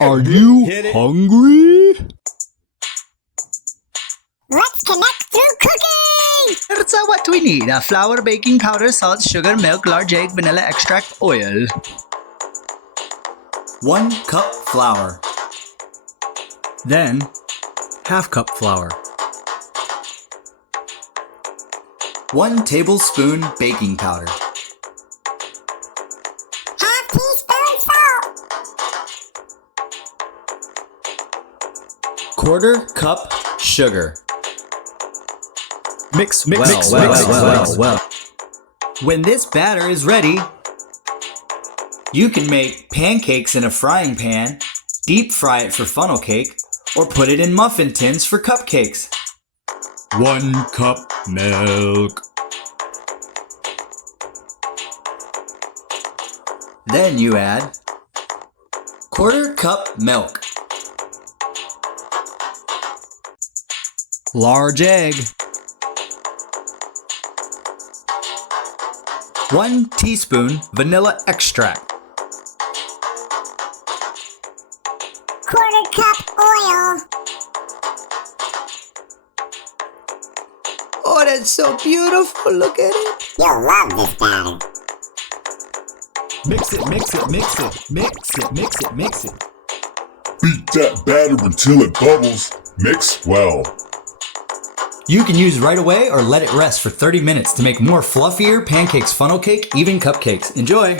Are you hungry? Let's connect through cooking! Here's what we need. Flour, baking powder, salt, sugar, milk, large egg, vanilla extract, oil. 1 cup flour. Then, half cup flour. 1 tablespoon baking powder. Half teaspoon salt. 1/4 cup sugar. Mix well. When this batter is ready, you can make pancakes in a frying pan, deep fry it for funnel cake, or put it in muffin tins for cupcakes. 1 cup milk. Then you add 1/4 cup milk, Large egg. 1 teaspoon vanilla extract, 1/4 cup oil. Oh, that's so beautiful. Look at it. You'll love this batter. Mix it. Beat that batter until it bubbles. Mix well. You can use right away or let it rest for 30 minutes to make more fluffier pancakes, funnel cake, even cupcakes. Enjoy!